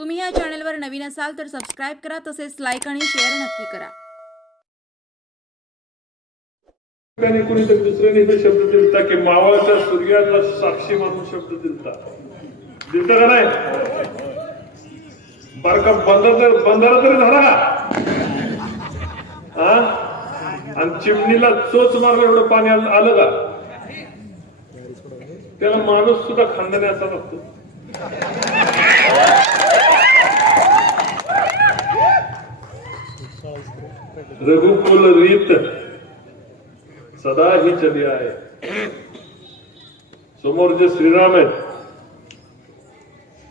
तुम्ही या चॅनलवर नवीन असाल तर सबस्क्राईब करा तसेच लाईक आणि शेअर नक्की करा. ठिकाणी दुसऱ्याने इथे शब्द दिलता की मावाच्या सूर्याला साक्षी म्हणून शब्द दिलता. दिलता का नाही? बारका बंदर तर बंधारा तरी झाला हा? आणि चिमणीला चोच मारलं एवढं पाणी आलं का? त्याला माणूस सुद्धा खांदाने असा लागतो रघुकुल रीत सदा ही चली आहे. समोर जे श्रीराम आहेत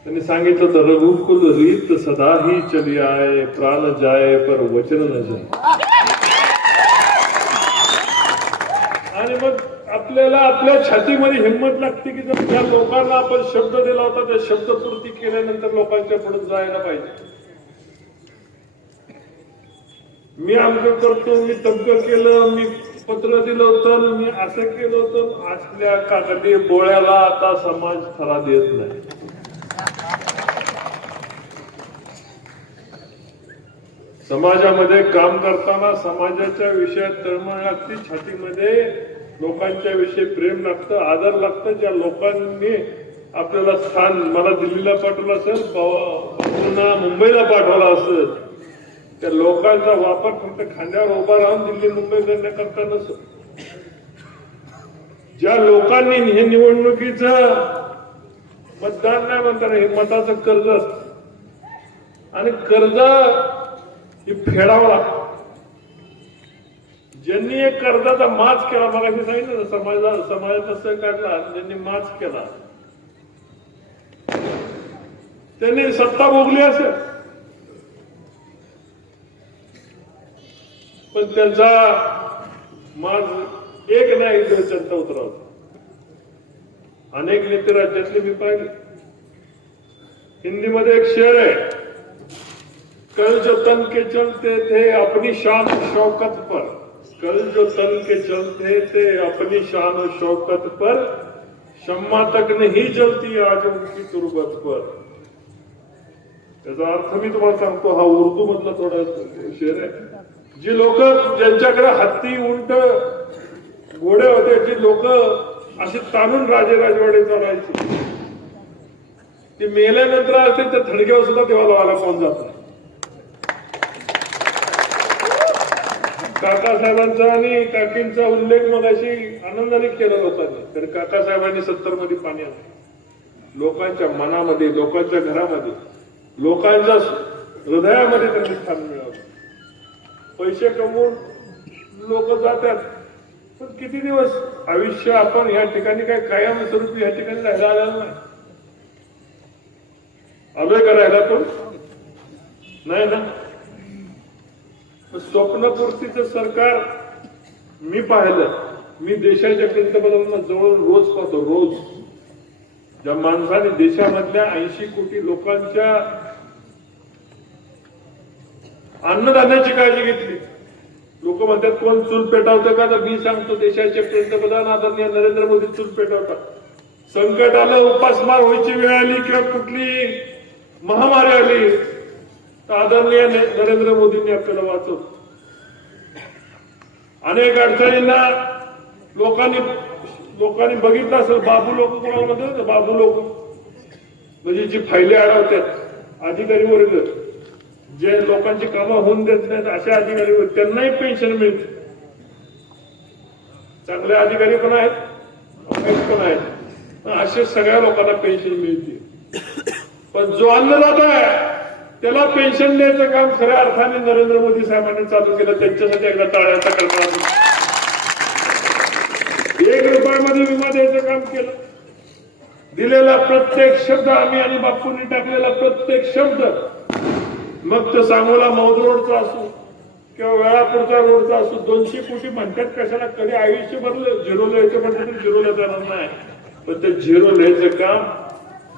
त्यांनी सांगितलं तर रघुकुल रीत सदा ही चली आहे प्राण जाय पर वचन न जाय. आणि मग आपल्याला आपल्या छातीमध्ये हिंमत लागते की जर ज्या लोकांना आपण शब्द दिला होता त्या शब्दपूर्ती केल्यानंतर लोकांच्या पुढे जायला पाहिजे. मी आमचं करतो मी तमकं केलं मी पत्र दिलं होतं मी असं केलं होतं असल्या कागदी बोळ्याला आता समाज खरा देत नाही. समाजामध्ये काम करताना समाजाच्या विषयात तळमळ लागते छातीमध्ये लोकांच्या विषयी प्रेम लागतं आदर लागतं ज्या लोकांनी आपल्याला स्थान मला दिल्लीला पाठवलं असेल पुन्हा मुंबईला पाठवलं असेल त्या लोकांचा वापर फक्त खांद्यावर उभा राहून दिल्ली मुंबई करण्याकरता नसतो ज्या लोकांनी हे निवडणुकीच मतदान नाही म्हणताना हे मताचं कर्ज आणि कर्ज हे फेडावं लागत. ज्यांनी एक कर्जाचा माच केला मला मी सांगितलं ना, समाजा समाजाचा सह काढला आणि ज्यांनी माच केला. त्यांनी सत्ता भोगली असेल. पण त्यांचा माझ एक नाही त्यांचा उतरा होता अनेक नेते राज्यातले मी पाहिले. हिंदीमध्ये एक शेर आहे कल जो तन के चलते थे अपनी शान शौकत पर. कल जो तन के चलते थे अपनी शान शौकत पर. शम्मा तक नहीं जलती आज उनकी तुरबत पर. त्याचा अर्थ मी तुम्हाला सांगतो हा उर्दू मधला थोडा शेर आहे. जी लोक ज्यांच्याकडे हत्ती उंट घोडे होते जी लोक असे ताणून राजे राजवाडे चालायची. ते मेल्यानंतर असते त्या थडग्यावर सुद्धा तेव्हा वाला कोण जात नाही. काकासाहेबांचा आणि काकींचा उल्लेख मग अशी आनंदाने केला लोकांनी तर काकासाहेबांनी सत्तरमध्ये पाणी आणलं. लोकांच्या मनामध्ये लोकांच्या घरामध्ये लोकांच्या हृदयामध्ये त्यांनी स्थान मिळवलं. पैसे कमवून लोक जातात. पण किती दिवस आयुष्य आपण या ठिकाणी काय कायमस्वरूपी या ठिकाणी राहायला आलेलं नाही? आलोय का राहायला पण नाही ना? स्वप्नपूर्तीचं सरकार मी पाहिलं. मी देशाच्या पंतप्रधानांना जवळ रोज पाहतो रोज. ज्या माणसाने देशामधल्या ऐंशी कोटी लोकांच्या अन्नधान्याची काळजी घेतली. लोक म्हणतात कोण चूल पेटवतं का? तर मी सांगतो देशाचे पंतप्रधान आदरणीय नरेंद्र मोदी चूल पेटवतात. संकट आलं उपासमार व्हायची वेळ आली किंवा कुठली महामारी आली तर आदरणीय नरेंद्र मोदींनी आपल्याला वाचवलं. अनेक अडचणींना लोकांनी लोकांनी बघितलं असेल बाबू लोक कोणामध्ये बाबू लोक. म्हणजे जी फायले अडवतात अधिकारी वर्ग जे लोकांची कामं होऊन देत नाहीत अशा अधिकारी त्यांनाही पेन्शन मिळते. चांगले अधिकारी पण आहेत पण आहेत. असे सगळ्या लोकांना पेन्शन मिळते. पण जो अन्नदाता आहे त्याला पेन्शन द्यायचं काम खऱ्या अर्थाने नरेंद्र मोदी साहेबांनी चालू केलं त्यांच्यासाठी एकदा टाळ्याचा कल्पना एक रुपयामध्ये विमा द्यायचं काम केलं. दिलेला प्रत्येक शब्द आम्ही आणि बापूंनी टाकलेला प्रत्येक शब्द मग तो सांगोला मौद रोडचा असो किंवा वेळापूरचा रोडचा असो दोनशे कोटी म्हणतात कशाला? कधी आयुष्यभर झिरो लिहायचं म्हणतात तर झिरोला जाणार नाही. पण ते झिरो लिहायचं काम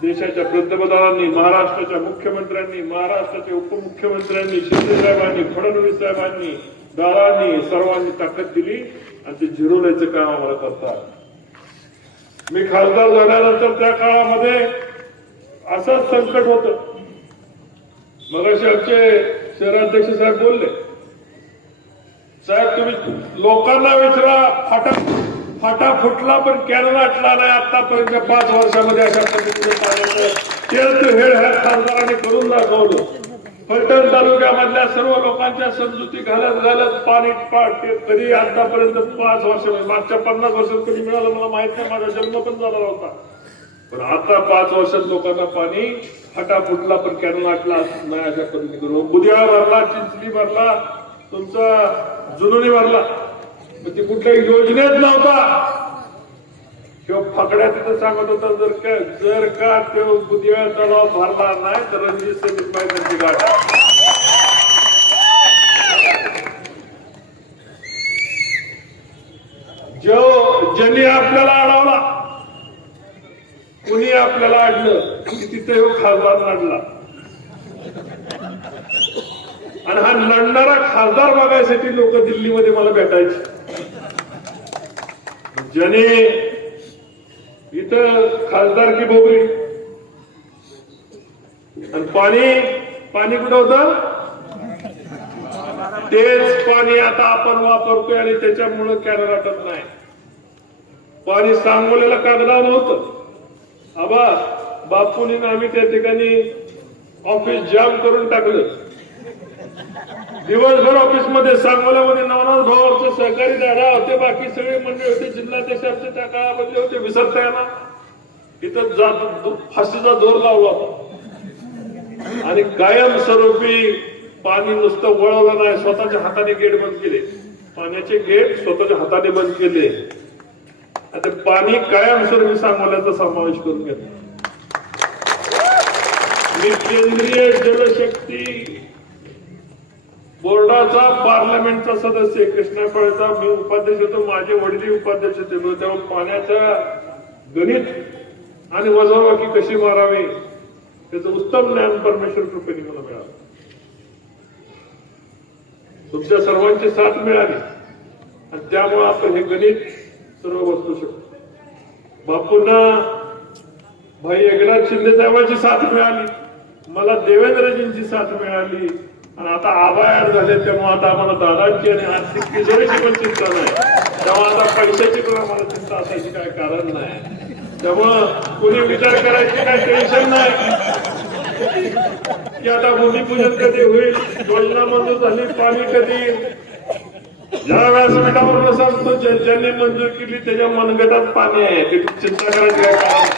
देशाच्या पंतप्रधानांनी महाराष्ट्राच्या मुख्यमंत्र्यांनी महाराष्ट्राच्या उपमुख्यमंत्र्यांनी शिंदे साहेबांनी फडणवीस साहेबांनी दादांनी सर्वांनी ताकद दिली आणि ते झिरो लिहायचं काम आम्हाला करतात. मी खासदार झाल्यानंतर त्या काळामध्ये असंच संकट होतं. मग आमचे शहराध्यक्ष साहेब बोलले. साहेब तुम्ही लोकांना विचारा फाटा फाटा फुटला पण कॅनल आटला नाही आतापर्यंत पाच वर्षामध्ये अशा पद्धतीने पाण्याचं हेळ ह्या खासदाराने करून दाखवलं. फलटण तालुक्यामधल्या सर्व लोकांच्या समजुती घालत घालत पाणी कधी आतापर्यंत पाच वर्ष मागच्या पन्नास वर्षात कधी मिळालं मला माहीत नाही. माझा जन्म पण झाला होता. पण आता पाच वर्षात लोकांना पाणी हटा फुटला पण कॅन वाटला नाही अशा पद्धती करून. बुधिया भरला चिंचली भरला तुमचा जुनोनी भरला. पण ते कुठल्याही योजनेत नव्हता. किंवा फकड्या तिथं सांगत होता जर का जर का तो बुधिया तलाव भरला नाही तर रणजित सिंग पाहिजे गाठ. जो ज्यांनी आपल्याला अडवला कुणी आपल्याला अडलं की तिथे हो खासदार लढला आणि हा लढणारा खासदार बघायसाठी लोक दिल्लीमध्ये मला भेटायचे. ज्याने इथं खासदार की भोगली. आणि पाणी पाणी कुठं होतं? तेच पाणी आता आपण वापरतोय आणि त्याच्यामुळं कॅनराटत नाही पाणी सांगवलेलं कागदावर नव्हतं बाबा बापूनी आम्ही त्या ठिकाणी ऑफिस जाम करून टाकलं. दिवसभर ऑफिसमध्ये सांगोल्यामध्ये नवनाथ भावाचे सहकारी दादा होते बाकी सगळे मंडळी होते जिल्हाध्यक्ष आमचे त्या काळामधले होते विसरता ना इथं जात फाशीचा जोर लावला होता. आणि कायमस्वरूपी पाणी नुसतं वळवलं नाही स्वतःच्या हाताने गेट बंद केले. पाण्याचे गेट स्वतःच्या हाताने बंद केले. आता पाणी कायमस्वरूपी सांगोल्याचा समावेश करून घेतला मी केंद्रीय जलशक्ती बोर्डाचा पार्लमेंटचा सदस्य कृष्णा फळचा मी उपाध्यक्ष होतो माझे वडील उपाध्यक्ष होते. त्यामुळे तेव्हा पाण्याचा गणित आणि वजाबाकी कशी मारावी त्याचं उत्तम ज्ञान परमेश्वर कृपेने मला मिळालं. तुमच्या सर्वांची साथ मिळाली. आणि त्यामुळे आपण हे गणित सर्व बसू शकतो. बापूंना भाई एकनाथ शिंदे साहेबांची साथ मिळाली. मला देवेंद्रजींची साथ मिळाली. आणि आता आबायार झाले तेव्हा आता आम्हाला दादांची आणि आर्थिक तिजोरीची पण चिंता नाही. तेव्हा आता पैशाची पण आम्हाला चिंता असायची काय कारण नाही. त्यामुळं कोणी विचार करायची काय टेन्शन नाही. की आता भूमिपूजन कधी होईल? योजना मंजूर झाली पाणी कधी? ज्या व्यासपीठावर सांगतो ज्याने ज्यांनी मंजूर केली त्याच्या मनगटात पाणी आहे. ते चिंता करायची काय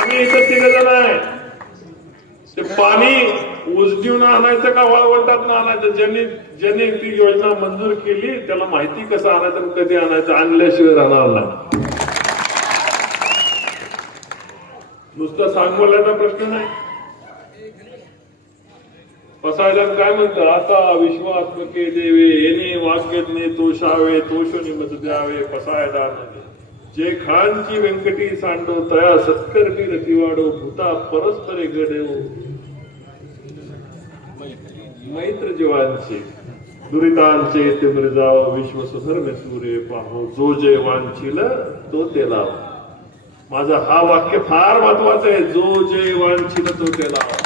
आम्ही इथं तिघ जण आहे. ते पाणी उजडीहून आणायचं का वाळवंटात आणायचं? ज्यांनी ज्यांनी ती योजना मंजूर केली त्याला माहिती कसं आणायचं कधी आणायचं आणल्याशिवाय राहणार नाही. नुसतं सांगवल्याचा प्रश्न नाही. बसायला काय म्हणतं आता विश्वात्मके देवे येणे वाक्यज्ञे तोषावे तोषणी मत द्यावे बसायला जे खानची व्यंकटी सांडो तया सत्कर्मी रतिवाडो भूता परस्परे गडेव मैत्र जीवांचे दुरितांचे ते मिरजाव विश्व सुधर्मे सूर्य पाहो जो जे वांचिल तो ते लाव. माझा हा वाक्य फार महत्वाचं आहे. जो जे वांचिल तो ते लाव.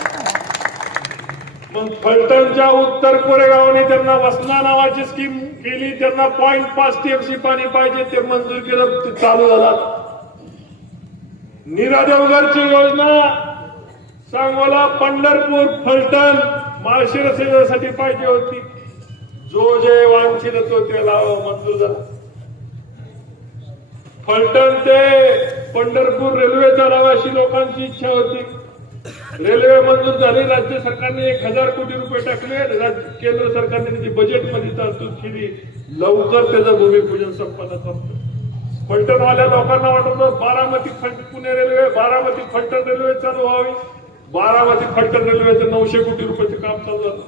मग फलटणच्या उत्तर कोरेगावने त्यांना वसना नावाची स्कीम केली. त्यांना पॉईंट पाच टीएमसी पाणी पाहिजे ते मंजूर केलं ते चालू झाला नीरा देवघरची योजना सांगोला पंढरपूर फलटण माळशिरस यासाठी पाहिजे होती. जो जे वांछित तो ते लाव मंजूर झाला. फलटण ते पंढरपूर रेल्वे चालावा लोकांची इच्छा होती. रेल्वे मंजूर झाली राज्य सरकारने एक हजार कोटी रुपये टाकले. केंद्र सरकारने त्याची बजेटमध्ये तरतूद केली. लवकर त्याचं भूमिपूजन संपन्न करतो. फलटणवाल्या लोकांना वाटत बारामती फलट पुणे रेल्वे बारामती फलटण रेल्वे चालू व्हावी. बारामती फलटण रेल्वेचं नऊशे कोटी रुपयाचं काम चालू झालं.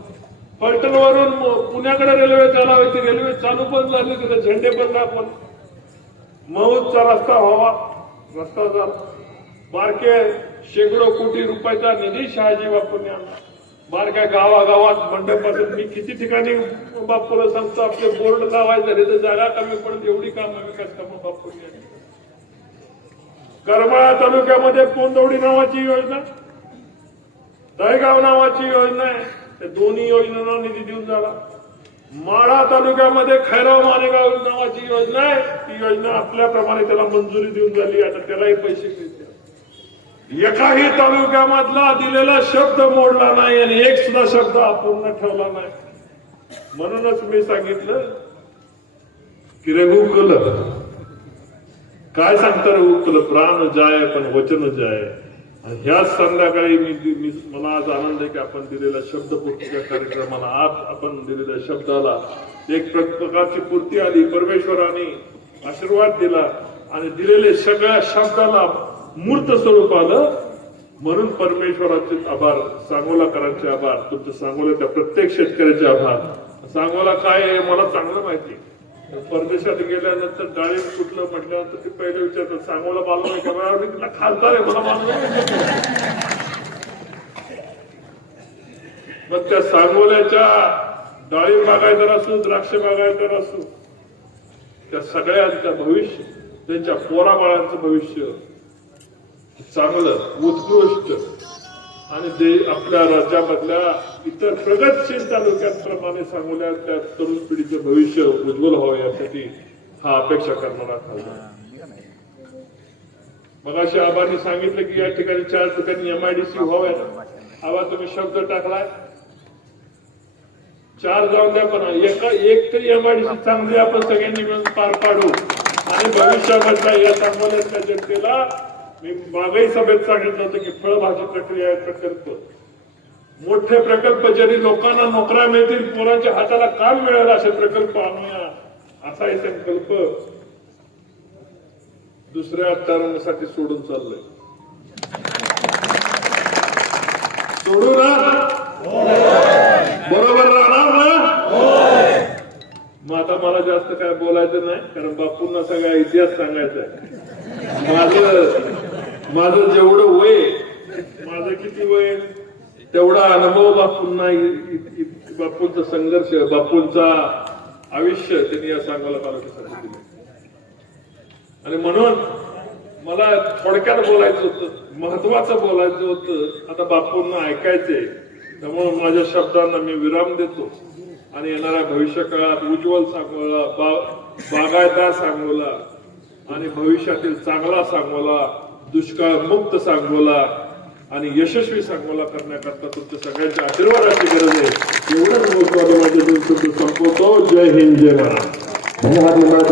फलटणवरून पुण्याकडे रेल्वे चालावी ती रेल्वे चालू पण झाली तिथे झेंडे पण आपण मऊदचा रस्ता व्हावा रस्ता झाला बारके शेकडो कोटी रुपयाचा निधी शहाजी बापूंनी आणला. बारक्या गावागावात मंडपासून मी किती ठिकाणी बापूला सांगतो आपले बोर्ड लावायचे तर जागा कमी पडत एवढी कामं विकास कामं बापूंनी आणली. करमाळा तालुक्यामध्ये कोंदवडी नावाची योजना दहेगाव नावाची योजना आहे. त्या दोन्ही योजनांना निधी देऊन झाला. माळा तालुक्यामध्ये खैराव मालेगाव नावाची योजना आहे. ती योजना आपल्याप्रमाणे त्याला मंजुरी देऊन झाली. आता त्यालाही पैसे एकाही तालुक्यामधला दिलेला शब्द मोडला नाही आणि एक सुद्धा शब्द अपूर्ण ठेवला नाही. म्हणूनच मी सांगितलं की रघुकुल काय सांगता रघुकुल प्राण जाय पण वचन जाय. आणि ह्याच संध्याकाळी मी मी- मला आज आनंद आहे की आपण दिलेल्या शब्दपूर्तीच्या कार्यक्रमाला आज आपण दिलेल्या शब्दाला एक प्रकारची पूर्ती आली. परमेश्वराने आशीर्वाद दिला आणि दिलेले सगळ्या शब्दाला मूर्त स्वरूप आलं म्हणून परमेश्वराचे आभार सांगोलाकरांचे आभार तुमच्या सांगोल्याच्या प्रत्येक शेतकऱ्याचे आभार. सांगोला काय आहे मला चांगलं माहिती परदेशात गेल्यानंतर डाळिंब कुठलं म्हटल्यानंतर ते पहिले विचारतात सांगोला मालूम नाही का? मला तिथला खासदार आहे मला मग त्या सांगोल्याच्या डाळिंब बागायतर असू द्राक्ष बागायतर असू त्या सगळ्यांचं भविष्य त्यांच्या पोराबाळांचं भविष्य चांगलं उत्कृष्ट. आणि जे आपल्या राज्यामधल्या इतर प्रगतशील तालुक्यांप्रमाणे सांगोल्या त्या तरुण पिढीचं भविष्य उज्ज्वल व्हावं यासाठी हा अपेक्षा करणारा खासदार. मग अशी आबांनी सांगितलं की या ठिकाणी चार ठिकाणी एमआयडीसी व्हाव्यात. आबा तुम्ही शब्द टाकलाय. चार जाऊन द्या पण एका एक तरी एमआयडीसी चांगली आपण सगळ्यांनी मिळून पार पाडू. आणि भविष्यामधल्या या सांगोल्यातल्या जनतेला मी मागही सभेत सांगितलं होतं की फळभाजी प्रक्रिया प्रकल्प. मोठे प्रकल्प ज्यांनी लोकांना नोकऱ्या मिळतील पोरांच्या हाताला काम मिळेल असे प्रकल्प आणूया असा हे संकल्प दुसऱ्या टर्मसाठी सोडून चाललोय. सोडू ना? बरोबर राहणार ना? मग आता मला जास्त काय बोलायचं नाही कारण बापूंना सगळा इतिहास सांगायचा आहे. माझं माझं जेवढं वय माझं किती वय? तेवढा अनुभव बापूंना बापूंचा संघर्ष बापूंचा आयुष्य त्यांनी या सांगायला तालुक्यासाठी दिलं. आणि म्हणून मला थोडक्यात बोलायचं होतं महत्वाचं बोलायचं होतं आता बापूंना ऐकायचंय. त्यामुळे माझ्या शब्दांना मी विराम देतो. आणि येणाऱ्या भविष्य काळात उज्ज्वल सांगोला बा- बागायतदार सांगोला आणि भविष्यातील चांगला सांगोला दुष्काळ मुक्त सांगोला आणि यशस्वी सांगोला करण्याकरता तुमच्या सगळ्यांच्या आशीर्वादाची गरज आहे. एवढंच बोलतो आणि माझे दोन शब्द संपवतो. जय हिंद जय महाराज धन्यवाद